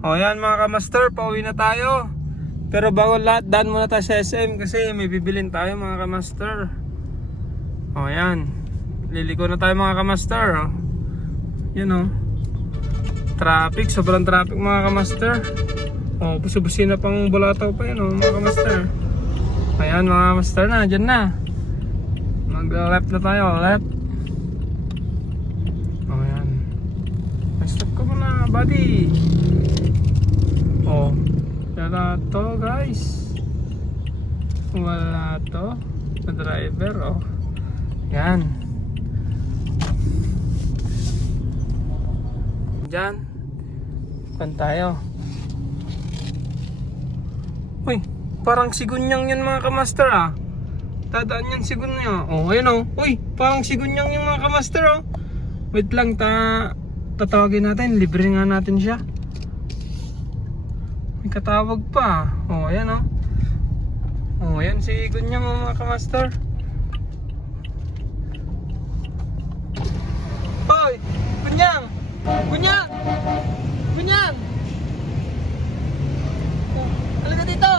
O yan mga kamaster, pauwi na tayo. Pero bago lahat, daan muna tayo sa SM kasi may bibilin tayo mga kamaster. O yan, liliko na tayo mga kamaster. O. Yan o, traffic, sobrang traffic mga kamaster. O, busi-busi na pang bulataw pa yan o mga kamaster. Ayan mga kamaster na, dyan na. Mag-left na tayo, left. O yan, stop ka muna buddy. Oh, wala to guys. Wala to na driver. Oh, yan. Diyan pan tayo. Uy, parang sigunyang yan mga kamaster ah. Tadaan yan sigunya. Oh, ayun oh. Uy, parang sigunyang yung mga kamaster oh. Wait lang, tatawagin natin. Libre nga natin siya. May katawag pa. Oh, ayan oh. Oh, ayan si Gunyang mga kamaster. Hoy, Gunyang! Gunyang! Gunyang! Oh, halika dito.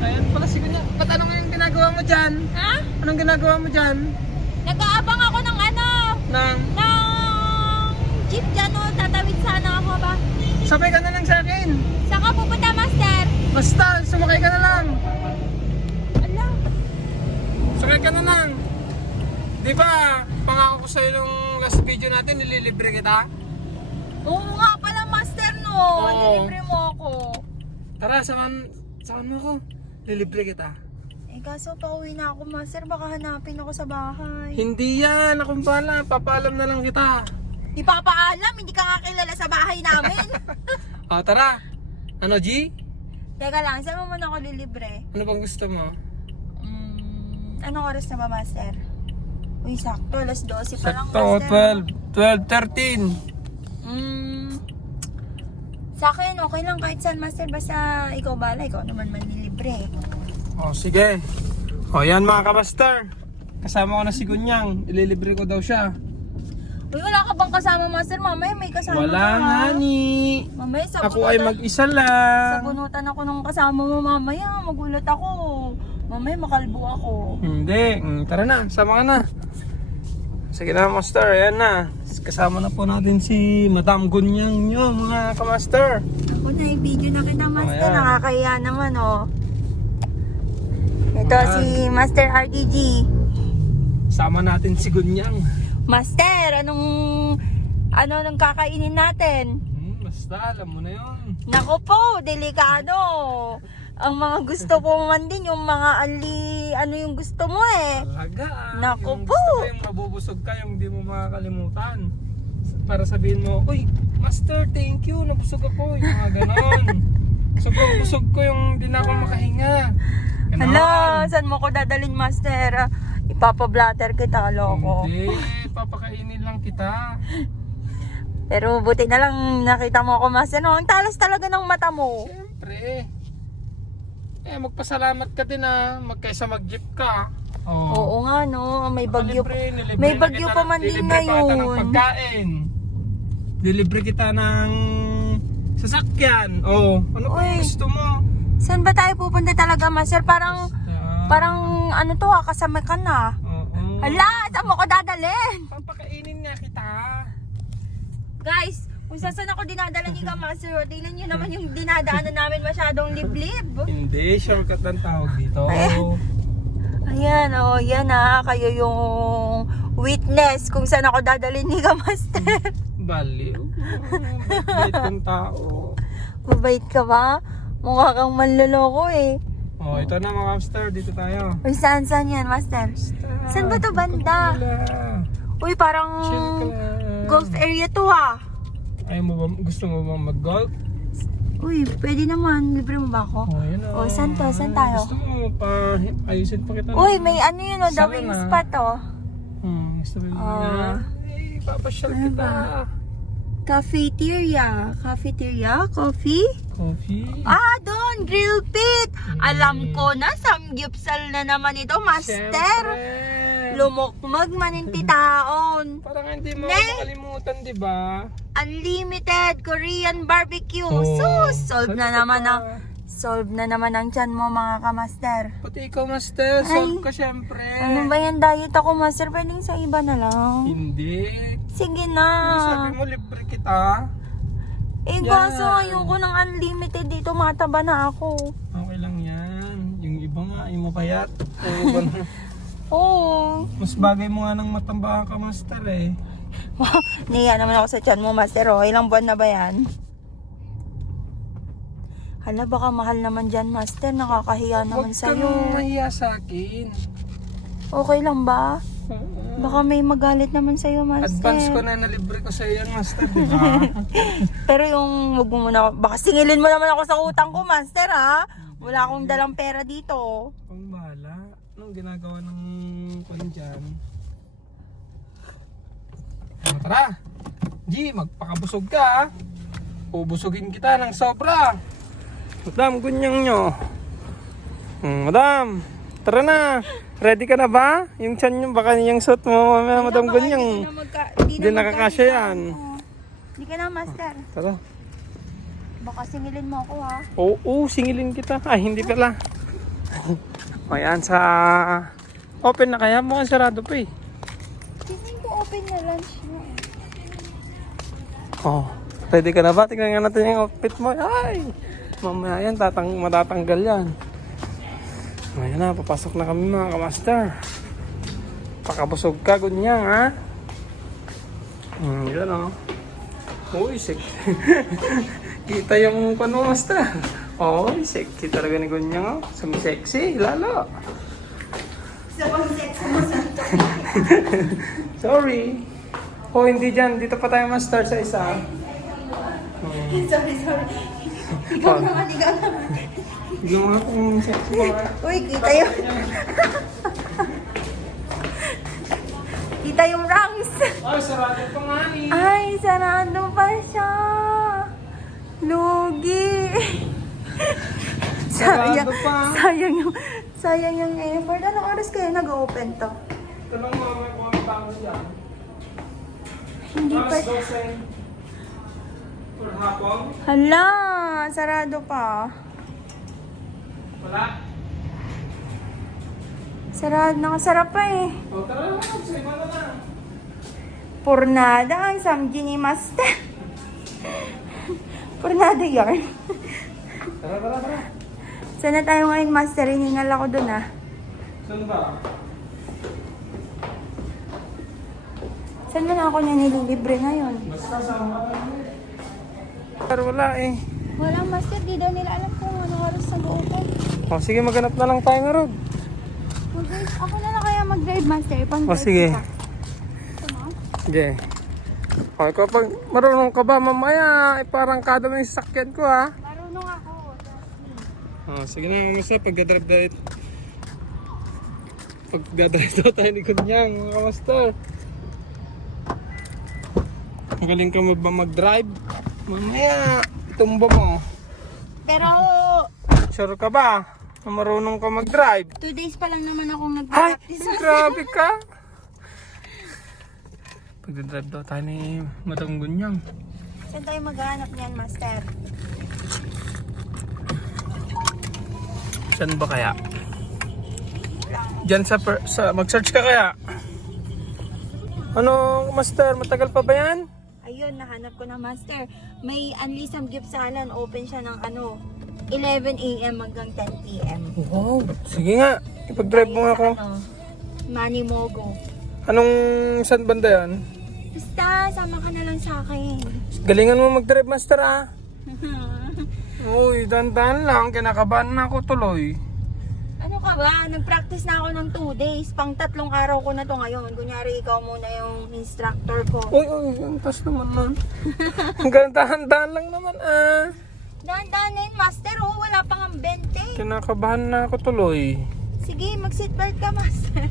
Ayan pala si Gunyang. Ba't anong yung ginagawa mo dyan? Ha? Anong ginagawa mo dyan? Nag-aabang ako ng Ng jeep dyan o. Tatawid sana ako ba? sabay ka na lang sa akin. Saan ka pupunta, master? Basta, sumakay ka na lang. Ala. Sakay ka na lang. Di ba, pangako ko sa'yo nung last video natin, nililibre kita? Oo nga pala, master, no. Oo. Nilibre mo ako. Tara, samahan mo ako. Lilibre kita. Eh, kaso pauwi na ako, master. Baka hanapin ako sa bahay. Hindi yan, akong pala. Papaalam na lang kita. Di pa paalam, hindi ka nga kilala sa bahay namin. O, tara. Ano, G? Teka lang, saan mo muna ako lilibre? Ano bang gusto mo? Anong oras na ba, master? Uy, sakto. Alas 12 pa lang, Sakto, master. 12, 13. Sa akin, okay lang kahit saan, master. Basta ikaw bala, ikaw naman manlilibre. O, sige. O, yan mga kamaster. Kasama ko na si Gunyang. Ililibre ko daw siya. Uy, wala ka bang kasama, master? Mamaya may kasama Wala ka, nga ha? ni. Mamaya sa Ako ay mag-isa lang. Sabunutan ako ng kasama mo mamaya. Magulat ako. Mamaya makalbo ako. Hindi. Tara na. Sama ka na. Sige na, master. Ayan na. Kasama na po natin si Madam Gunyang nyo, mga kamaster. Ako na, i-video na kita, master. ayan. Nakakaya naman, oh. Ito Ayan. si Master RDG. Sama natin si Gunyang. Master, anong kakainin natin? Basta, alam mo na yun. Nako po, delikado. Ang mga gusto ko man din, yung mga ano yung gusto mo eh. Talaga. Naku yung po. Gusto ko yung mabubusog ka, yung di mo makakalimutan. Para sabihin mo, uy, master, thank you, nabusog ako. Yung mga ganon. Sobrang busog ko yung di na ako makahinga. Ganon. Hala, saan mo ko dadalhin, master? Ipapablatter kita, loko. Hindi, papakainin lang kita. Pero buti na lang nakita mo ako, master. No, ang talas talaga ng mata mo. Siyempre. Magpasalamat ka din magkaysa mag-jeep ka. Oo nga, no. May bagyo. Nilibre May na bagyo kita pa man din nilibre pa kita ng ngayon. pagkain. Dilibre kita ng sasakyan. Ano ba Uy. gusto mo? Saan ba tayo pupunta talaga, master? Parang ano to, kasama ka na. Oo. Hala, saan mo ko dadalhin? Papakainin nga kita. Guys, kung saan ako dinadala ni Master, tingnan nyo naman yung dinadaanan namin masyadong liblib. Hindi, shortcut ang tawag dito. Ayan, yan kayo yung witness kung saan ako dadalhin ni Master. Baliw. Bait kang tao. Mabait ka ba? Mukha kang manloloko eh. Ito na mga hamster, dito tayo. Uy, saan yan, Master? Saan ba to banda? Uy, parang Chill ka lang. golf area to ha. Gusto mo bang mag-golf? Uy, pwede naman. Libre mo ba ako? Yun Oh, saan to? Saan tayo? Gusto mo ayusin pa kita. Uy, may ano yun, the Sana wing na. spot oh. Gusto mo na? Papasyal Ano kita. ba? Cafeteria. Coffee? Coffee? Doon, grill pit. Alam ko na, samgyupsal na naman ito, master. Siyempre. Lumukmag maninti taon. Parang hindi mo Ne? makalimutan, di ba? Unlimited Korean barbecue. Oh, Sus! Solve na sarap naman pa. ang solve na naman ang tiyan mo, mga kamaster. Pati ikaw, master. Solve Ay. ka syempre. Ano ba yan? Diet ako, master. Pwedeng sa iba na lang. Hindi. Sige na. Sabi mo, libre kita. Eh, Yan. kaso ayoko ng unlimited dito. Mataba na ako. Okay lang yan. Yung iba nga, yung mapayat. Yung iba na. Oo. Mas bagay mo nga ng matamba ka, master eh. Niya naman ako sa tiyan mo, master. Oh, ilang buwan na ba yan? Hala, baka mahal naman dyan, master. Nakakahiya naman Huwag kang sa'yo. mahiya sa akin. Okay lang ba? Baka may magalit naman sa'yo, master. Advance ko na nalibre ko sa iyo yan, master, di ba? Pero yung wag mo muna, baka singilin mo naman ako sa utang ko, master, ha? Wala akong dalang pera dito. Pang bahala. Anong ginagawa ng kwan dyan? Tara! G, magpakabusog ka, ha? Ubusugin kita ng sobra. Madam, gunyang nyo. Madam, tara na. Ready ka na ba? Yung chan nyo, baka yung suit mo, mamaya, madam, gunyang. Hindi nakakasya yan. Hindi ka na, master. Tara. Baka singilin mo ako, ha? Oo, singilin kita. Ay, hindi pala. Ayan, sa... Open na kaya? Mukhang sarado pa eh. Tingin ko open na lunch mo. Oh, ready ka na ba? Tingnan nga natin yung outfit mo. Ay! Mamaya yan, matatanggal yan. Ayan na, papasok na kami mga kamaster. Pakabusog ka, gunyang ha? Yan o. Uy, sick. Kita yung pano, master. Oh, sexy talaga ni gunyang o. Sumi-sexy, lalo. Sorry. Oh, hindi dyan. Dito pa tayo master sa isa. Sorry. Ikaw naman, ikaw naman. Biglang nga kung sexy ba? Uy, kita yung... kita yung ranks. Ay, sarado pa nga ni. Ay, sarado pa siya. Lugi. Sarado pa. Sayang yung effort. Anong oras kayo nag-open to? Tanong mo naman kung ang tao dyan. Hindi pa. Alas 12 for hapon. Hala, sarado pa. Wala. Sarado, nakasarap pa eh. O tara na, sa iba na na. Pornada ang samji ni Master. Pornada yarn. Tara. Saan na tayo ngayon, Master? Hiningal ako dun ah. Saan ba? Saan mo na ako na nililibre ngayon? Mas kasama ka na. Pero wala eh. Wala, Master. Di daw nila alam kung ano oras nag-open. O sige, maghanap na lang tayo nga Rod. Mag-drive. Ako na lang kaya mag-drive, Master. O sige. Ito na. Sige. O kapag marunong ka ba mamaya, parang kada mo yung sasakyan ko ha. Marunong ako. O sige na, kamusta? Pagdadrive daw tayo ni Kunyang, mga kamaster. Magaling ka ba mag-drive? Mamaya, itumba mo. Pero, Sure ka ba? Na marunong ka mag-drive? 2 days pa lang naman akong Ay, nag-practice. grabe ka! Pagdadrive daw tayo ni Madam Gunyang. Saan tayo maghanap niyan, Master? Saan ba kaya? Diyan sa mag-search ka kaya? Ano, Master? Matagal pa ba yan? Ayun, nahanap ko na, Master. May Unlisam Gipsalan. Open siya ng 11 a.m. hanggang 10 p.m. Wow, sige nga. Ipag-drive mo nga ako. Manimogo. Anong saan banda yan? Basta, sama ka na lang sa akin. Galingan mo mag-drive, Master ah. Uy, dandan lang. Kinakabahan na ako tuloy. Ano ka ba? Nag-practice na ako ng 2 days. Pang 3 araw ko na to ngayon. Kunyari, ikaw muna yung instructor ko. Uy, ang tas naman nun. Hanggang dahan-dahan lang naman ah. Dahan-dahan na yun, Master. Oh, wala pang ang 20. Kinakabahan na ako tuloy. Sige, mag-seatbelt ka, Master.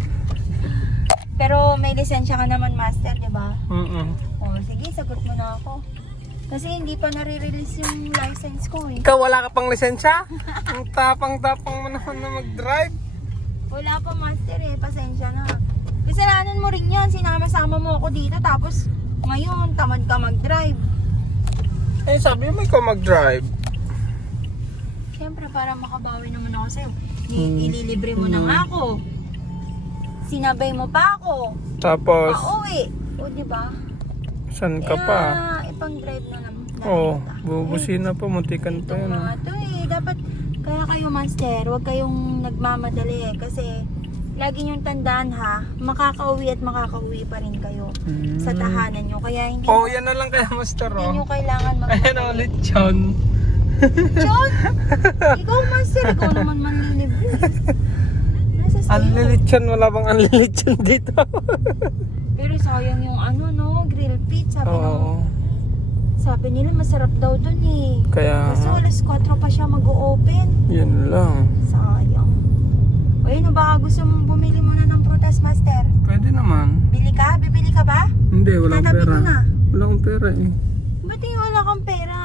Pero may lisensya ka naman, Master, di ba? Oh, sige, sagot mo na ako. Kasi hindi pa nare-release yung license ko eh. Ikaw wala ka pang lisensya? Ang tapang-tapang mo naman na mag-drive. Wala pa, Master eh. Pasensya na. Kasalanan mo rin yan. Sinama-sama mo ako dito tapos Ngayon, tamad ka mag-drive. Eh, sabi mo ikaw mag-drive. Siyempre, para makabawi naman ako sa'yo. Ililibre mo na nga ako. Sinabay mo pa ako. Tapos, Pauwi. O, diba? saan ka pa? Ipang-drive na naman. Oo, bubusina pa, muntikan pa yun. Mga to eh, dapat, kaya kayo master, huwag kayong nagmamadali kasi lagi niyong tandaan ha, makakauwi at makakauwi pa rin kayo sa tahanan niyo. Kaya hindi, Oh, yan na lang kaya, master, hindi niyo oh. kailangan Ayan magmadali. ulit yun. John! Ikaw master, ikaw naman manlilibre. Nasa sa'yo. Unlilitsyon, wala bang unlilitsyon dito? Pero sayang yung ano no, grill pit. Oo. Sabi nila masarap daw dun eh. Kaya, Kaso alas 4 pa siya mag-o-open. yun lang. Sayang. O yun, baka gusto mong bumili muna ng prutas, master. Pwede naman. Bili ka? Bibili ka ba? Hindi, walang Tatabi pera. ko na. Wala akong pera eh. Ba't yung wala kang pera?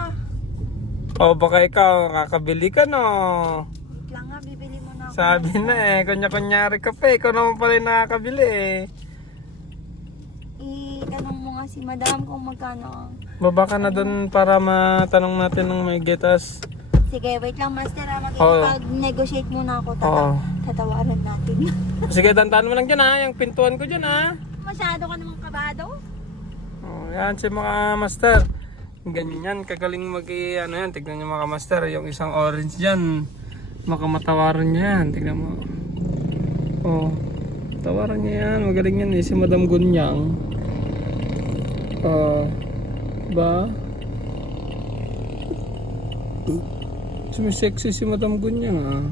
Oh, baka ikaw, kakabili ka no. Wait lang nga, bibili mo na ako. Sabi na eh, kunya-kunyari ka pa eh. Ikaw naman pala yung nakakabili eh. Itanong mo nga si madam kung magkano ang... Baba ka na doon para matanong natin ng may getas. Sige, wait lang, master. Oo. Makikipag-negotiate muna ako. Oo. Tatawaran natin. Sige, dantaan mo lang dyan ha. Yung pintuan ko dyan ha. Masyado ka namang kabado. Oh, yan si mga master. Ganyan, kagaling ano yan. Tignan nyo mga master, yung isang orange dyan. Makamatawaran niya yan. Tignan mo. Oh, tawaran niya yan. Magaling yan eh. Si Madam Gunyang. Ba? Sumisexy si Madam Gunyang ah.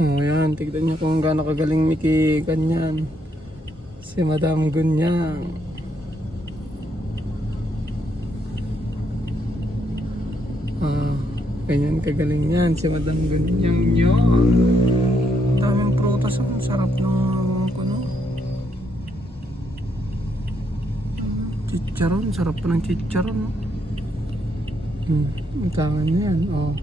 Oh, yan. Tignan niyo kung gaano kagaling Miki ganyan. Si Madam Gunyang. Ganyan kagaling yan. Si Madam Gunyang nyo. Daming prutas. Ang sarap ng kuno. Chicharon. Sarap pa ng chicharon. No? Ang tangan na yan. Oh.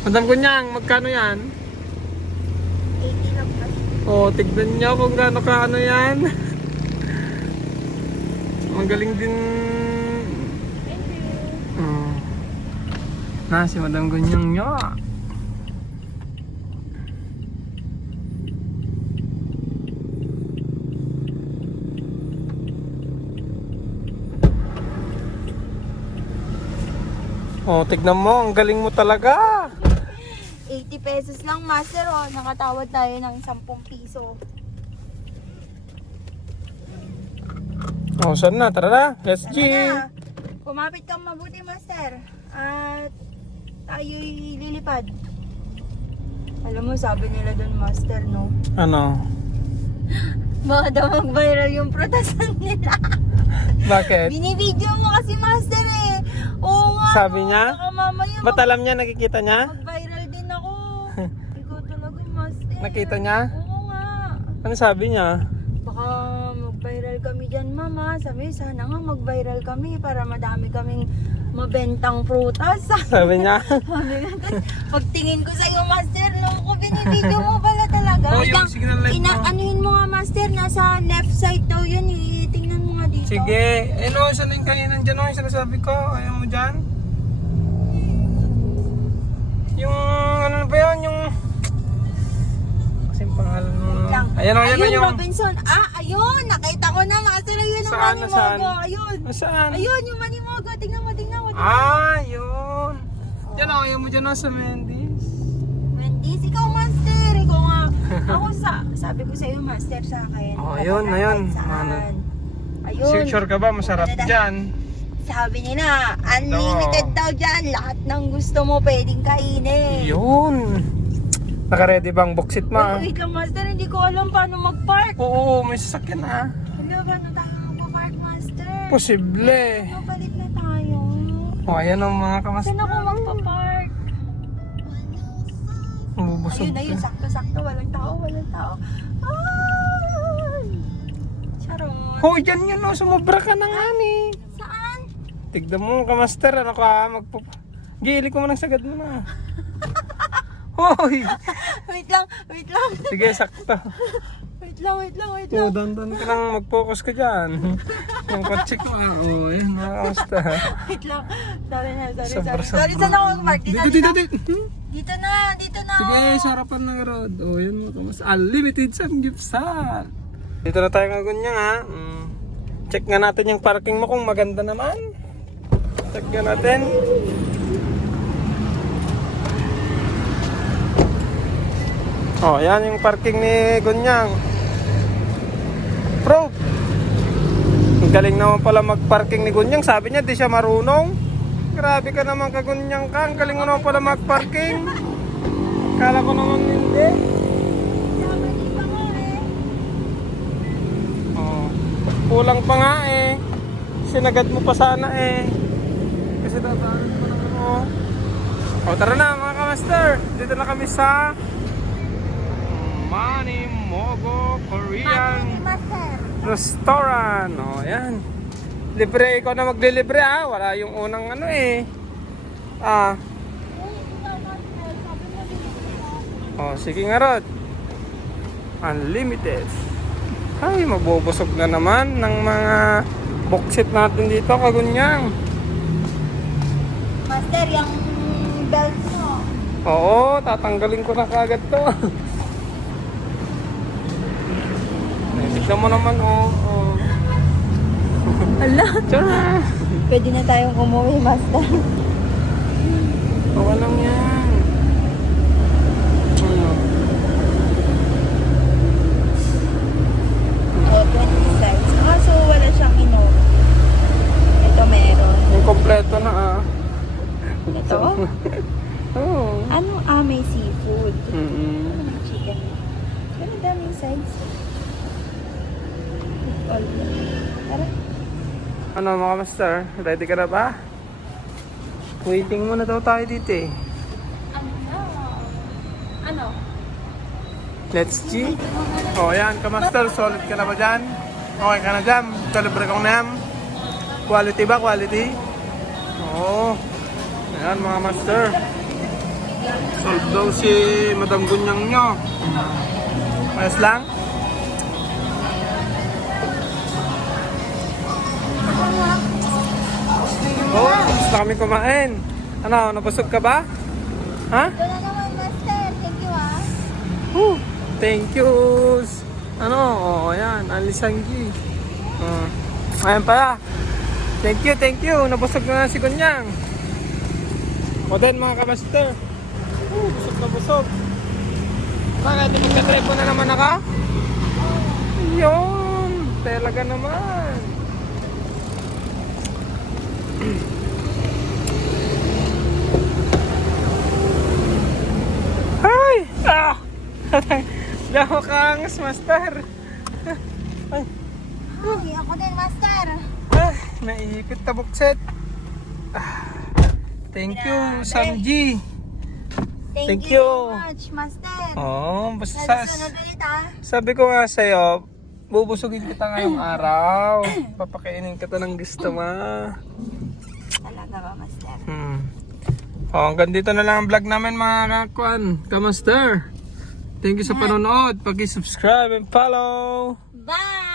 Madam Gunyang, magkano yan? 80 lang pa. Oh, tignan niyo kung gaano ka ano yan. Magaling din. Thank you. Oh. Na, si Madam Gunyang nyo. Oh, tignan mo, ang galing mo talaga. 80 pesos lang, master. Oh, nakatawad tayo ng 10 piso. Oh, saan na? Tara na. Let's Tara G. na. Kumapit kang mabuti, master. At tayo'y lilipad. Alam mo, sabi nila doon, master, no? Ano? Baka daw mag-viral yung protestan nila. Bakit? Binibideo mo kasi, master, eh. Oo nga. Sabi niya? Baka mamaya Ba't alam niya, nakikita niya? mag-viral din ako. Ikaw talaga, master. Nakita niya? Oo nga. Ano sabi niya? Baka mag-viral kami dyan, mama. Sabi, sana nga mag-viral kami para madami kaming mabentang prutas. Sabi niya? Sabi nga, tapos pagtingin ko sa'yo, master, loko, binibideo mo pala talaga. Oh, Wait yung lang, signal light mo. anuhin mo nga, master, nasa left side daw yun, tingnan mo nga dito. Sige. Eh no, saan yung kainan dyan? Yung sinasabi ko? Ayaw mo dyan? Yung ano ba yun? Yung... Kasing pangalan mo. Lang. Ayan o, ayan o Ayun, yung... Robinson. Ayun, nakita ko na, master, ayun ang Saan, manimogo. saan? Ayun. Saan? Ayun, yung manimogo. Tingnan mo, tingnan mo. Yun. Yan o, ayaw mo dyan o sa Mendy's. Wendy's, ikaw, master. Ikaw nga. Ako sabi ko sa'yo, master, sa akin. Oh, Wala ayun, na ayun. kahit saan. Ano? Ayun. Sure ka ba? Masarap Pupunta na- dyan. Sabi nila, unlimited daw dyan. Lahat ng gusto mo pwedeng kainin. Yun. Naka-ready bang buksit ma? Wait lang, master. Hindi ko alam paano mag-park. Oo, may sasakyan ha. Hello, paano tayo mag-park, master? Posible. Mapalit na tayo. O, ayan ang mga kamas. Saan ako magpa-park? Bubusog Ayun, ka. sakto-sakto. Walang tao, walang tao. Ay! Charot. Hoy, dyan yun o. Sumobra ka na nga ni. Saan? Tignan mo, kamaster. Ano ka? Gili ko mo ng sagad mo na. Hoy! Wait lang, wait lang. Sige, sakto. Wait lang, wait lang, wait Oh, lang. dandan ka lang, mag-focus ka dyan. Yung kotse ko oh, yan, nakakamusta. Wait lang. Sorry na, sorry, Sobra, sorry. Sorry, sobra. saan ako mag-mark? Dito, Dito. Dito na, dito na. Sige, sarapan ng road. Oh, yan mo, kamas. Unlimited samgipsal. Dito na tayo nga ganyan, ha. Check nga natin yung parking mo kung maganda naman. Check nga natin. Oh, yan yung parking ni Gunyang. Bro, ang galing naman pala mag-parking ni Gunyang. Sabi niya, di siya marunong. Grabe ka naman ka, Gunyang ka. Ang galing mo naman pala mag-parking. Kala ko naman hindi. Oh, kulang pa nga eh. Sinagad mo pa sana eh. Kasi dadaan mo naman oh. Oh, tara na mga kamaster. Dito na kami sa Manny Mogo Korean Restaurant. Oh, yan. Libre, ikaw na maglilibre ah. Wala yung unang ano eh. Oh, sige nga Rod. Unlimited. Ay, mabubusog na naman ng mga boksit natin dito, Kagunyang. Master, yung belt mo. Oo, tatanggalin ko na kagad to. Tignan mo naman, oh. Hala. Tara. Pwede na tayong umuwi, Master. Okay lang yan. Oh, 20 size. So wala siyang inom. Ito meron. Yung kompleto na ah. Ito? Oo. Ano? May seafood. Mm-mm. May chicken. Ano daming size? All. Tara. Ano mga master? Ready ka na ba? Waiting muna daw tayo dito eh. Ano? Let's G. Oh, yan, kamaster, solid ka na ba dyan? Okay ka na dyan? Kalibre kong nam? Quality ba? Quality? Oo. Ayan, mga master. Solve daw si Madam Gunyang nyo. Ayos lang? Oh, gusto kami kumain. Ano, nabusog ka ba? Ha? Ito na naman, Master. Thank you, ah. Thank you. Ano? Oh, ayan. Alisanggi. Ayan pala. Thank you. Nabusog na si Gunyang. O din mga kamaster. Busog na busog. Bakit? Magka-trepo na naman naka? Yun. Talaga naman. Ay! Ah! Daho kangas, master. Ay, Ay, ako din, Master. naiipit na bukset. Thank you, Samji. Thank Thank you you. so much, Master. Oh, basta Sunod ulit, ah. sabi ko nga sa'yo, bubusugin kita ngayong araw. Papakainin kita ng gusto mo. Talaga ba, Master? Oh, hanggang dito na lang ang vlog namin mga kamaster. Thank you sa panonood. Paki-subscribe and follow. Bye!